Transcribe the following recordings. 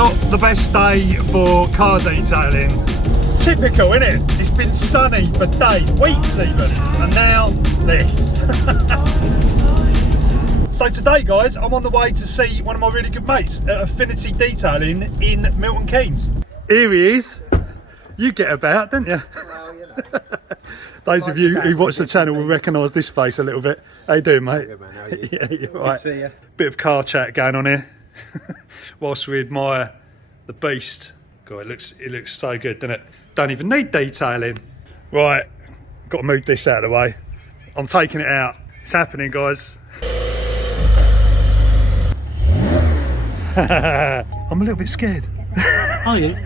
Not the best day for car detailing. Typical, isn't it? It's been sunny for days, weeks even, and now this. So today, guys, I'm on the way to see one of my really good mates at Affinity Detailing in Milton Keynes. Here he is. You get about, don't you? Well, you know. Those of you who watch the channel will recognise this face a little bit. How you doing, mate? Good man, how are you? Yeah, you're Good right. to see you. Bit of car chat going on here, whilst we admire the beast. God, it looks so good, doesn't it? Don't even need detailing. Right, got to move this out of the way. I'm taking it out. It's happening, guys. I'm a little bit scared. Are you?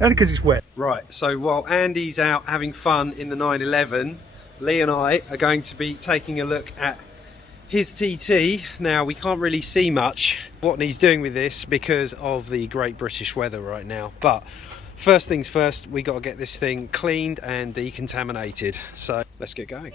Only because it's wet. Right, so while Andy's out having fun in the 911, Lee and I are going to be taking a look at his TT. Now, we can't really see much what he's doing with this because of the great British weather right now. But first things first, we got to get this thing cleaned and decontaminated. So let's get going.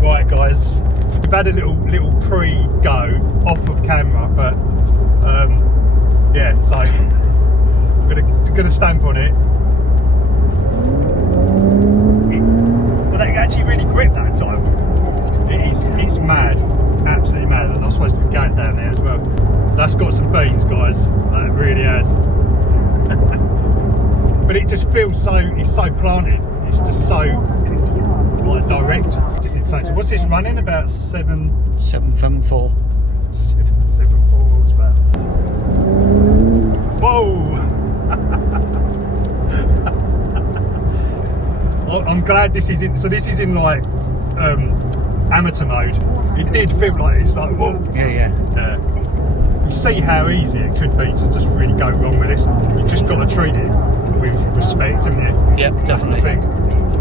Right, guys, we've had a little pre-go off of camera, but yeah, so I'm gonna stamp on it. Well, they actually really gripped that time. It's mad, absolutely mad. I'm not supposed to be going down there as well. That's got some beans, guys. That really has. But it just feels it's so planted. It's just so like direct. It's just insane. So what's this running? About 774. 774 horsepower. Whoa! Well, I'm glad this is in. So this is in like amateur mode. It did feel like it's like whoa. Yeah. You see how easy it could be to just really go wrong with this. You've just got to treat it with respect, haven't you? Yep, That's the definitely. thing.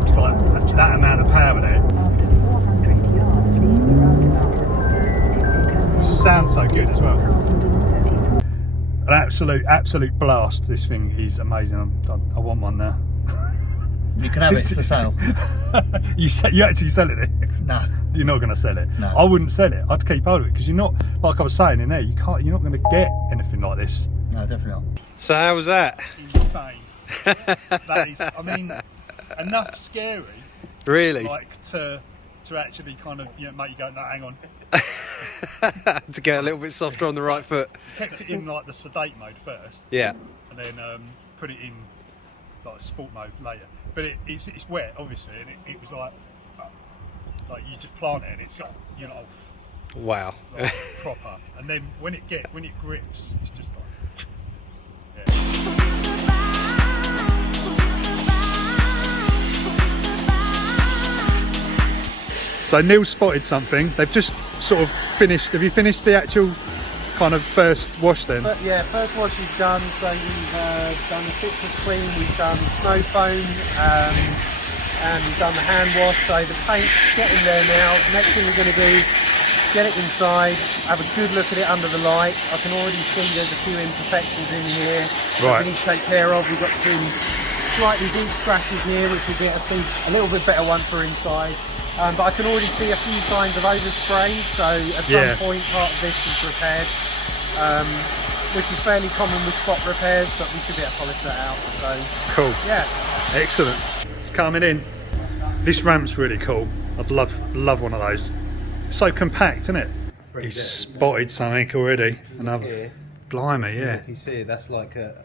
It's like that amount of power there. It just sounds so good as well. An absolute blast. This thing is amazing. I want one now. You can have it for sale. You actually sell it then? No. You're not going to sell it. No. I wouldn't sell it. I'd keep hold of it because you're not, like I was saying in there, you're not going to get anything like this. No, definitely not. So how was that? Insane. That is, I mean, enough scary. Really? Like to actually kind of make you go, no, hang on. To get a little bit softer on the right foot. Kept it in like the sedate mode first. Yeah. And then put it in like sport mode later. But it's wet, obviously, and it was like you just plant it and it's like, Wow. like proper. And then when it grips, it's just like, yeah. So Neil spotted something. They've just sort of finished. Have you finished the actual kind of first wash then? But yeah, first wash is done. So we've done the citrus clean, we've done snow foam, and we've done the hand wash. So the paint's getting there now. Next thing we're going to do is get it inside, have a good look at it under the light. I can already see there's a few imperfections in here that we need to take care of. We've got some slightly deep scratches here, which will get us a little bit better one for inside. But I can already see a few signs of overspray, so at some point part of this is repaired, which is fairly common with spot repairs, but we should be able to polish that out. So Cool. yeah. Excellent. It's coming in. This ramp's really cool. I'd love one of those. It's so compact, isn't it? He's spotted something already. Another. Blimey, yeah. You see, that's like a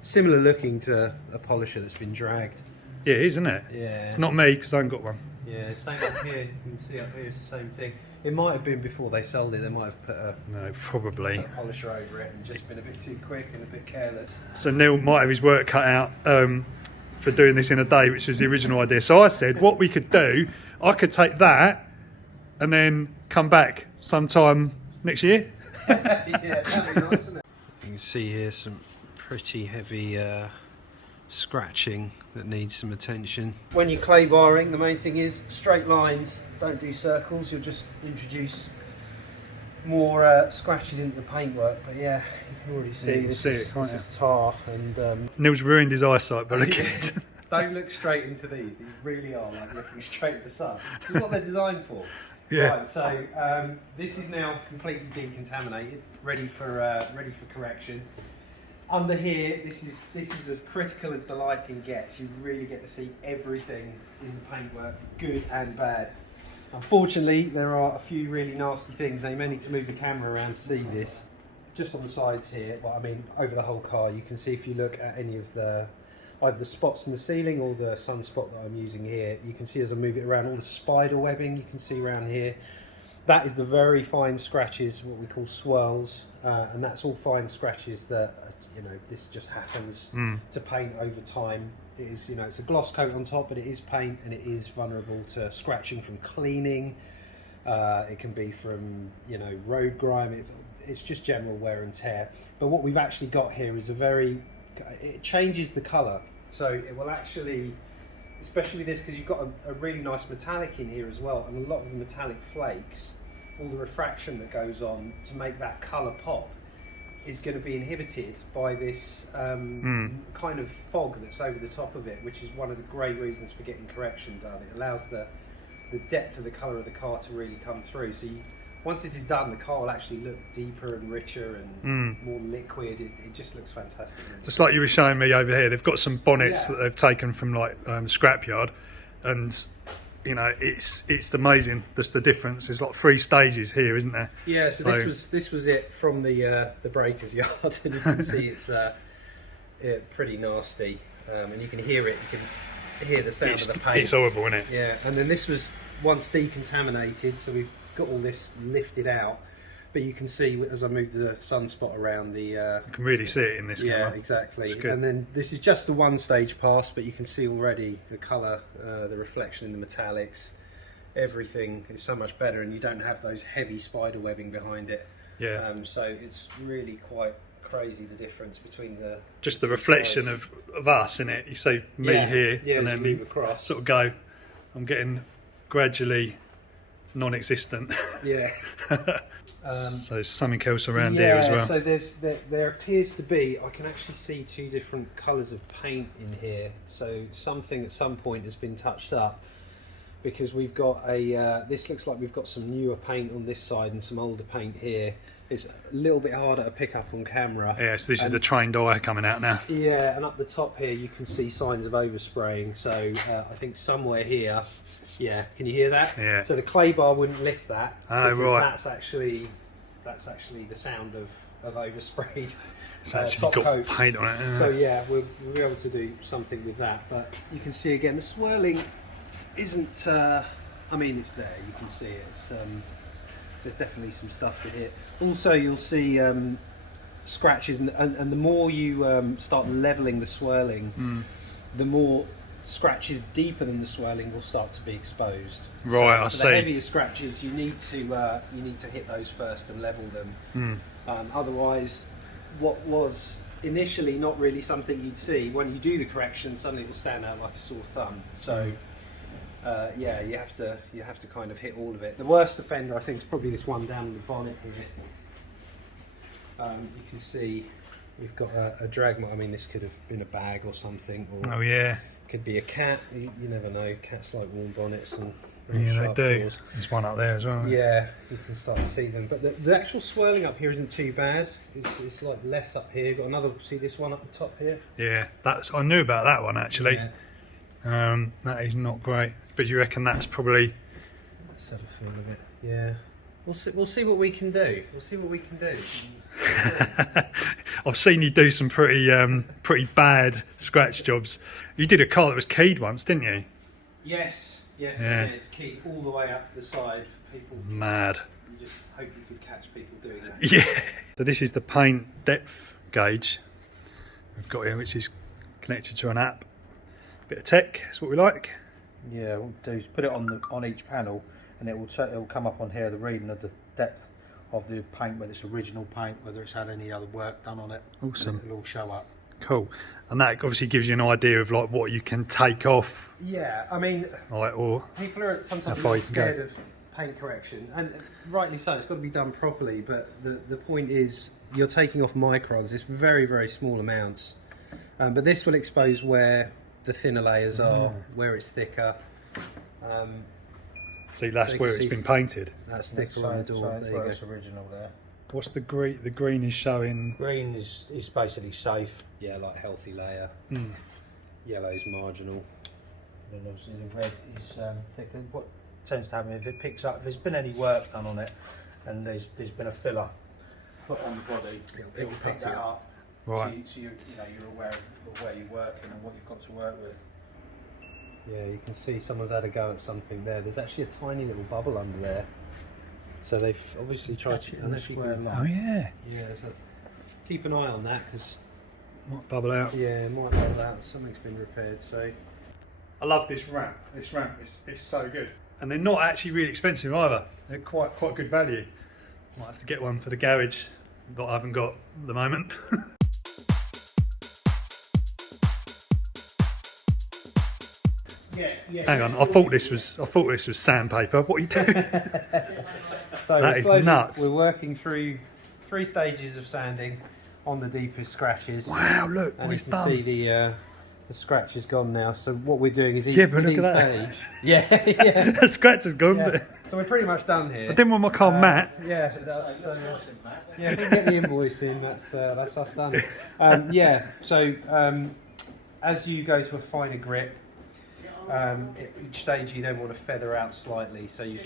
similar looking to a polisher that's been dragged. Yeah, it is, isn't it? Yeah. It's not me because I haven't got one. Yeah, same up here. You can see up here it's the same thing. It might have been before they sold it. They might have put No, probably. a polisher over it and just been a bit too quick and a bit careless. So Neil might have his work cut out for doing this in a day, which was the original idea. So I said, what we could do, I could take that and then come back sometime next year. Yeah, that'd be nice, isn't it? You can see here some pretty heavy scratching that needs some attention. When you're clay barring, the main thing is straight lines. Don't do circles. You'll just introduce more scratches into the paintwork, but yeah, you can already see, You can this, see is, it, can't this is tar, and Neil's ruined his eyesight by looking at it. don't look straight into these really are like looking straight at the sun. This is what they're designed for. Yeah. Right, so this is now completely decontaminated, ready for correction. Under here, this is as critical as the lighting gets. You really get to see everything in the paintwork, good and bad. Unfortunately, there are a few really nasty things. Now, you may need to move the camera around to see this. Just on the sides here, well, I mean, over the whole car, you can see if you look at any of the, either the spots in the ceiling or the sunspot that I'm using here, you can see as I move it around, all the spider webbing you can see around here. That is the very fine scratches, what we call swirls, and that's all fine scratches that, you know, this just happens to paint over time. It is, you know, it's a gloss coat on top, but it is paint and it is vulnerable to scratching from cleaning. It can be from, you know, road grime. It's just general wear and tear. But what we've actually got here is it changes the colour. So it will actually, especially with this, because you've got a really nice metallic in here as well, and a lot of the metallic flakes, all the refraction that goes on to make that colour pop, is going to be inhibited by this kind of fog that's over the top of it, which is one of the great reasons for getting correction done. It allows the depth of the colour of the car to really come through. So once this is done, the car will actually look deeper and richer and more liquid. It just looks fantastic. Just like you were showing me over here, they've got some bonnets that they've taken from like scrapyard, and you know, it's amazing. Just the difference. There's like 3 stages here, isn't there? Yeah. So this was it from the breaker's yard, and you can see it's pretty nasty, and you can hear it. You can hear the sound of the paint. It's horrible, isn't it? Yeah. And then this was once decontaminated, so we've got all this lifted out. But you can see as I move the sunspot around the... you can really see it in this camera. Yeah, exactly. And then this is just the 1 stage pass, but you can see already the colour, the reflection in the metallics. Everything is so much better, and you don't have those heavy spider webbing behind it. Yeah. So it's really quite crazy, the difference between the... Just the reflection of us in it. You see me here, and then move across. Sort of go, I'm getting gradually non-existent. Yeah. So something else around here as well. So there appears to be, I can actually see 2 different colours of paint in here. So something at some point has been touched up, because we've got this looks like we've got some newer paint on this side and some older paint here. It's a little bit harder to pick up on camera. Yeah, so this is the trained eye coming out now. Yeah, and up the top here you can see signs of overspraying. So I think somewhere here, yeah, can you hear that? Yeah. So the clay bar wouldn't lift that. Oh, right. That's actually the sound of oversprayed. It's actually got coat. paint on it. So yeah, we'll be able to do something with that. But you can see again the swirling isn't. I mean, it's there. You can see it. It's, there's definitely some stuff to hit. Also, you'll see scratches, and the more you start leveling the swirling, the more scratches deeper than the swirling will start to be exposed. Right, I for see. the heavier scratches, you need to hit those first and level them. Otherwise, what was initially not really something you'd see, when you do the correction, suddenly it will stand out like a sore thumb. So. Yeah, you have to kind of hit all of it. The worst offender, I think, is probably this one down in the bonnet here. You can see we've got a drag mark. I mean, this could have been a bag or something. Or Oh yeah. Could be a cat. You never know. Cats like warm bonnets and Yeah, sharp they do. claws. There's one up there as well. Yeah, you can start to see them. But the actual swirling up here isn't too bad. It's like less up here. Got another. See this one up the top here? Yeah, I knew about that one actually. Yeah. That is not great. But you reckon that's probably... That sort of feel of it. Yeah. We'll see what we can do. We'll see what we can do. I've seen you do some pretty bad scratch jobs. You did a car that was keyed once, didn't you? Yes. Yeah. It's keyed all the way up the side for people. Mad. You just hope you could catch people doing that. Yeah. So this is the paint depth gauge we've got here, which is connected to an app. Bit of tech, that's what we like. Yeah, what we'll do is put it on each panel, and it will come up on here the reading of the depth of the paint, whether it's original paint, whether it's had any other work done on it. Awesome. It'll all show up. Cool. And that obviously gives you an idea of like what you can take off, Yeah, I mean, like, or people are sometimes how far a you little can go. scared paint correction, and rightly so, it's got to be done properly, but the point is you're taking off microns. It's very, very small amounts, but this will expose where the thinner layers are, where it's thicker. See, that's so where it's been painted. That sticker on the door. There you go. It's original there. What's the green? The green is showing. Green is basically safe. Yeah, like healthy layer. Yellow is marginal. And obviously the red is thicker. What tends to happen if it picks up, if there's been any work done on it, and there's been a filler put on the body, it will pick that up. Right. So you're aware of where you're working and what you've got to work with. Yeah, you can see someone's had a go at something there. There's actually a tiny little bubble under there. So they've obviously tried to on a square line. Oh yeah. Yeah, so keep an eye on that because Might bubble out. yeah, it might bubble out. Something's been repaired. So I love this ramp. This ramp is so good, and they're not actually really expensive either. They're quite good value. Might have to get one for the garage that I haven't got at the moment. Yeah. Hang on, I thought this was sandpaper. What are you doing? So That is slowly, nuts. We're working through 3 stages of sanding on the deepest scratches. Wow, look And what you it's can done. see the scratch is gone now. So what we're doing is Yeah, but look at that. stage. Yeah. The scratch is gone. Yeah. But So we're pretty much done here. I didn't want my car matte. Yeah, yeah. If we can get the invoice in, that's us done. As you go to a finer grip, each stage you then want to feather out slightly, so you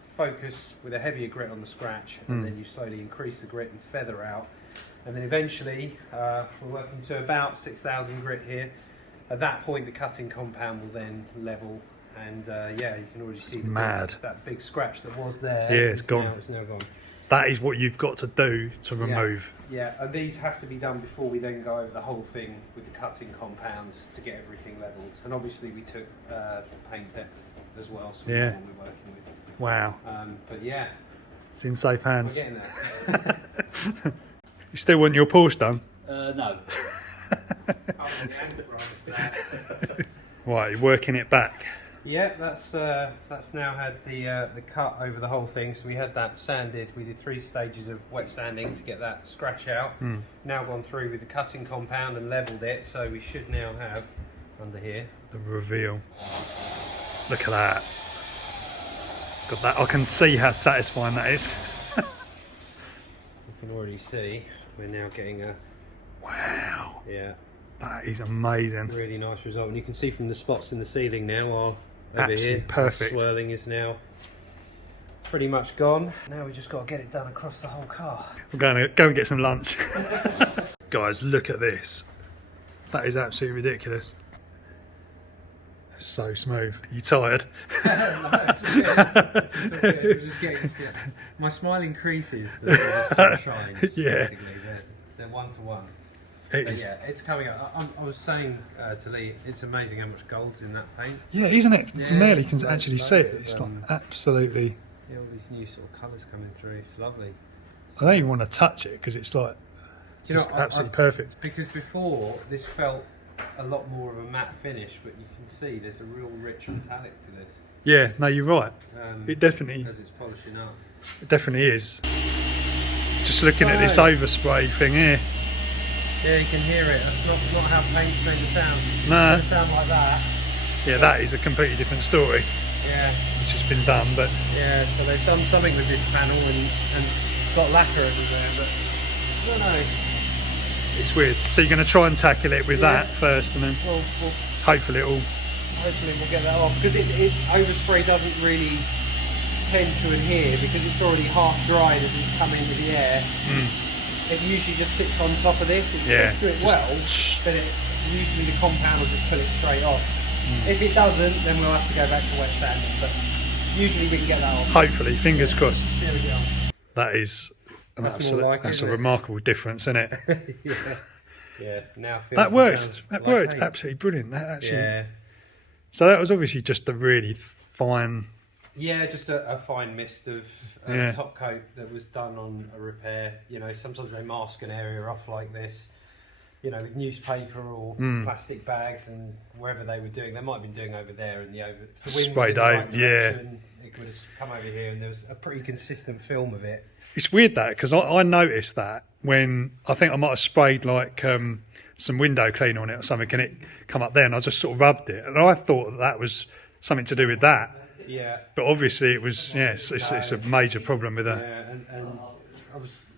focus with a heavier grit on the scratch, and then you slowly increase the grit and feather out, and then eventually we're working to about 6,000 grit here. At that point, the cutting compound will then level. And you can already see that big scratch that was there. Yeah, it's gone. It's now gone. That is what you've got to do to remove. Yeah, and these have to be done before we then go over the whole thing with the cutting compounds to get everything levelled. And obviously we took the paint depth as well, so we know what we're working with. Wow. But yeah, It's in safe we're hands. getting there. You still want your Porsche done? No. Right, you're working it back. Yeah, that's now had the cut over the whole thing. So we had that sanded. We did 3 stages of wet sanding to get that scratch out. Now gone through with the cutting compound and levelled it. So we should now have under here The reveal. Look at that. Got that. I can see how satisfying that is. you can already see we're now getting a Wow. yeah That is amazing. really nice result. And you can see from the spots in the ceiling now are over Absolutely here. perfect. The swirling is now pretty much gone. Now we just got to get it done across the whole car. We're going to go and get some lunch. Guys, look at this. That is absolutely ridiculous. So smooth. Are you tired? My smile increases the skin shines. Yeah. Basically, they're one to one. It But is. yeah, it's coming up. I was saying to Lee, it's amazing how much gold's in that paint. Yeah, isn't it? Yeah, From there you it's can like actually see it. loads of, It's like absolutely. Yeah, all these new sort of colours coming through. It's lovely. I don't even want to touch it because it's like Do you just know, absolutely perfect. Because before this felt a lot more of a matte finish, but you can see there's a real rich metallic to this. Yeah, no, you're right. It definitely as it's polishing up. is. Just looking at this overspray thing here. Yeah, you can hear it. That's not how paint's going to sound. No. It doesn't sound like that. Yeah, that is a completely different story, Yeah, which has been done. But yeah. So they've done something with this panel and got lacquer everywhere, but I don't know. it's weird. So you're going to try and tackle it with that first, and then We'll hopefully it'll. hopefully we'll get that off because it overspray doesn't really tend to adhere because it's already half dried as it's come into the air. It usually just sits on top of this. It sticks to it well, but usually the compound will just pull it straight off. If it doesn't, then we'll have to go back to wet sanding. But usually we can get that off. Hopefully, fingers crossed. There we go. That is an That's absolute. more like it, That's a isn't it? remarkable difference, isn't it? Yeah. Yeah. Now it feels That and worked. sounds That like worked paint. absolutely brilliant. That actually. Yeah. So that was obviously just a really fine. Yeah, just a fine mist of top coat that was done on a repair. You know, sometimes they mask an area off like this. you know, with newspaper or plastic bags, and wherever they were doing, they might have been doing over there, and the wind was in Sprayed the right out, yeah. direction, it would have come over here, and there was a pretty consistent film of it. It's weird that, because I noticed that when I think I might have sprayed like some window cleaner on it or something, and it come up there, and I just sort of rubbed it, and I thought that was something to do with that. Yeah. But obviously it was, yeah, it's a major problem with that. Yeah, and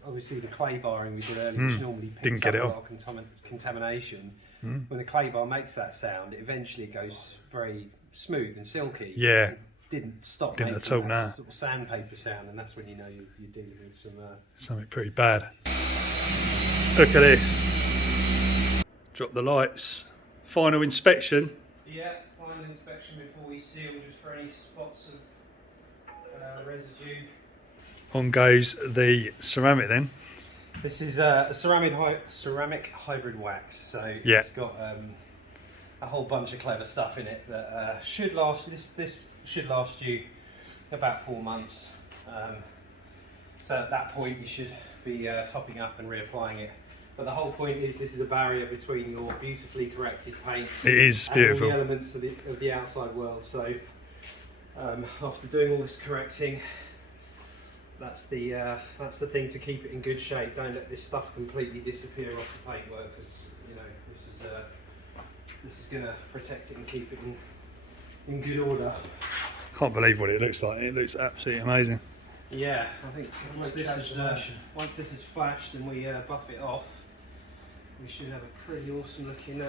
obviously the clay barring we did earlier, which normally Didn't picks get up it a off. lot of contamination. When the clay bar makes that sound, it eventually goes very smooth and silky. Yeah. It didn't stop Didn't making at all, that no. sort of sandpaper sound, and that's when you know you're dealing with some... Something pretty bad. Look at this. Drop the lights. Final inspection. Yeah, final inspection before we seal, just for any spots of residue. On goes the ceramic then. This is a ceramic hybrid wax, so Yeah. it's got a whole bunch of clever stuff in it that should last. This should last you about 4 months. So at that point you should be topping up and reapplying it. But the whole point is this is a barrier between your beautifully corrected paint It is and beautiful. all the elements of the outside world. So after doing all this correcting, that's the thing to keep it in good shape. Don't let this stuff completely disappear off the paintwork, because you know this is going to protect it and keep it in good order. Can't believe what it looks like. It looks absolutely amazing. Yeah, I think once this is flashed and we buff it off, we should have a pretty awesome looking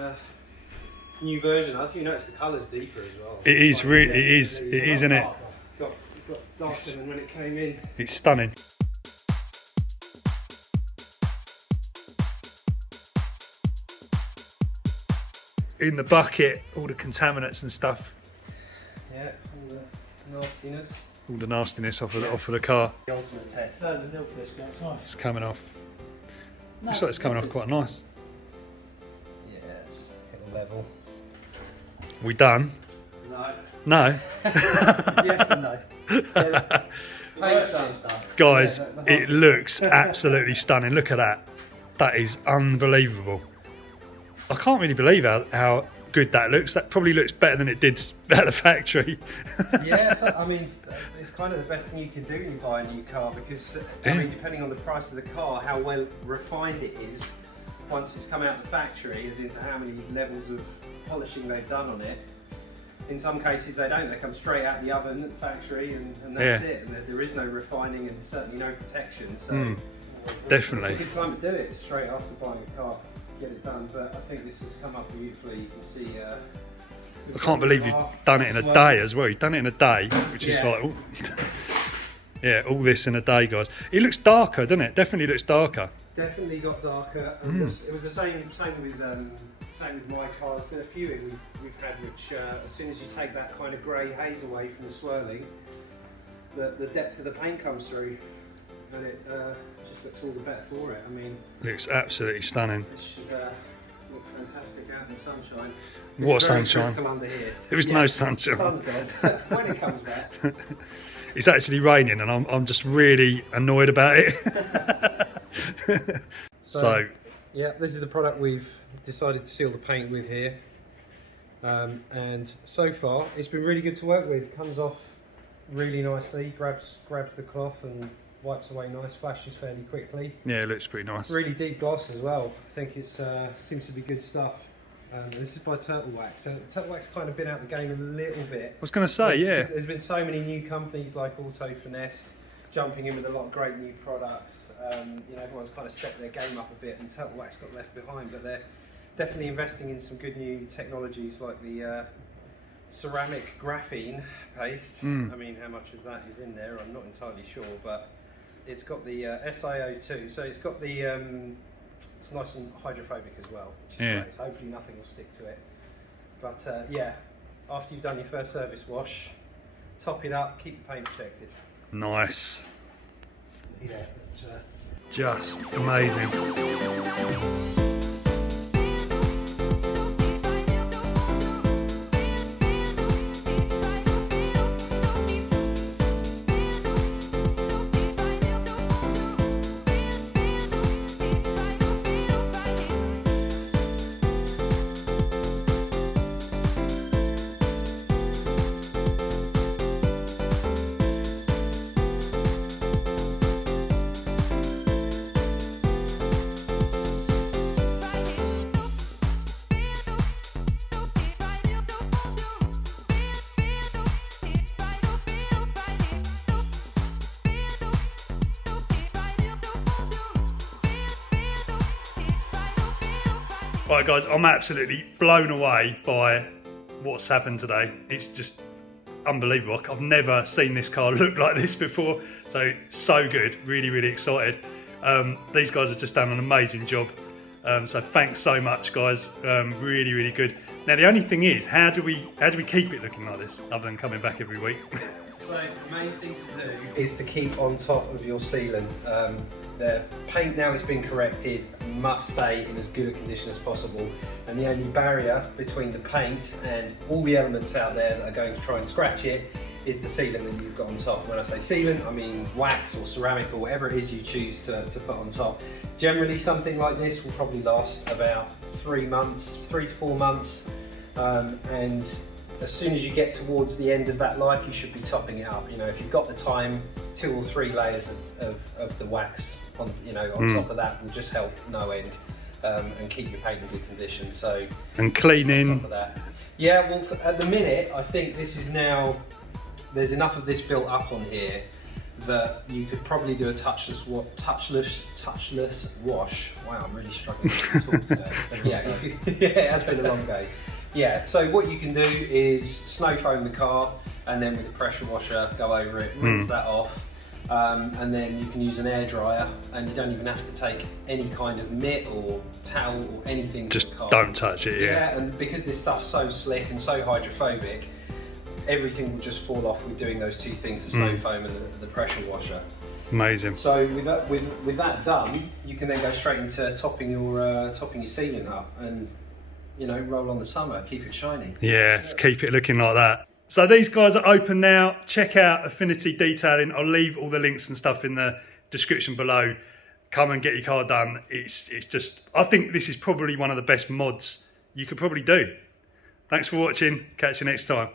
new version. I don't know if you notice the colour's deeper as well. It is really, it is, isn't it? Got darker than when it came in. It's stunning. In the bucket, all the contaminants and stuff, Yeah, all the nastiness. all the nastiness off of the car. The ultimate test. So the nil for this guy, it's nice. It's coming off. Looks like it's coming off quite nice. Yeah, it's just hit a level. We done? No. No, Yes and no. Paint's done. guys, Yeah, the it looks absolutely stunning. Look at that. That is unbelievable. I can't really believe how good that looks. That probably looks better than it did at the factory. Yeah, so, I mean, it's kind of the best thing you can do when you buy a new car, because I mean, depending on the price of the car, how well refined it is once it's come out of the factory, as into how many levels of polishing they've done on it. In some cases they don't, they come straight out the oven at the factory, and that's it, and there is no refining and certainly no protection. So Definitely. it's a good time to do it, straight after buying a car, get it done. But I think this has come up beautifully. You can see I can't believe you've done it in a day as well. You've done it in a day, which is Yeah. like, ooh. Yeah, all this in a day, guys. It looks darker, doesn't it? Definitely looks darker. Definitely got darker. And it was the same with my car. There's been a few we've had which, as soon as you take that kind of grey haze away from the swirling, the depth of the paint comes through, and it just looks all the better for it. I mean, Looks absolutely stunning. this should look fantastic out in the sunshine. What It's very sunshine? critical under here. There is no sunshine. The sun's gone. When it comes back. It's actually raining, and I'm just really annoyed about it. So Yeah, this is the product we've decided to seal the paint with here, and so far it's been really good to work with. Comes off really nicely, grabs the cloth and wipes away nice, flashes fairly quickly. yeah, it looks pretty nice. Really deep gloss as well. I think it's seems to be good stuff. This is by Turtle Wax. So Turtle Wax kind of been out the game a little bit. I was going to say, yeah. There's been so many new companies like Auto Finesse jumping in with a lot of great new products. You know, everyone's kind of stepped their game up a bit, and Turtle Wax got left behind. But they're definitely investing in some good new technologies like the ceramic graphene paste. I mean, how much of that is in there, I'm not entirely sure, but it's got the SiO2, so it's got the it's nice and hydrophobic as well, which is great. So hopefully nothing will stick to it. But yeah, after you've done your first service wash, top it up, keep the paint protected. Nice. Yeah, it's, Just amazing. Right guys, I'm absolutely blown away by what's happened today. It's just unbelievable. I've never seen this car look like this before. So good, really, really excited. These guys have just done an amazing job. So thanks so much guys, really, really good. Now the only thing is, how do we keep it looking like this, other than coming back every week? So the main thing to do is to keep on top of your sealant. The paint, now it's been corrected, must stay in as good a condition as possible, and the only barrier between the paint and all the elements out there that are going to try and scratch it is the sealant that you've got on top. When I say sealant, I mean wax or ceramic or whatever it is you choose to put on top. Generally something like this will probably last about 3 to 4 months, and as soon as you get towards the end of that life, you should be topping it up. You know, if you've got the time, 2 or 3 layers of the wax on, on top of that will just help no end, and keep your paint in good condition. So, and cleaning. On top of that. Yeah, well, at the minute, I think this is now, there's enough of this built up on here that you could probably do a touchless wash. Wow, I'm really struggling to talk today. But yeah, it has been a long day. Yeah, so what you can do is snow foam the car, and then with a pressure washer go over it, rinse that off, and then you can use an air dryer, and you don't even have to take any kind of mitt or towel or anything. Just don't touch it, Yeah, and because this stuff's so slick and so hydrophobic, everything will just fall off with doing those 2 things, the snow foam and the pressure washer. Amazing. So with that done, you can then go straight into topping your sealant up, and roll on the summer, keep it shiny. Yeah, let's keep it looking like that. So these guys are open now. Check out Affinity Detailing. I'll leave all the links and stuff in the description below. Come and get your car done. It's just, I think this is probably one of the best mods you could probably do. Thanks for watching. Catch you next time.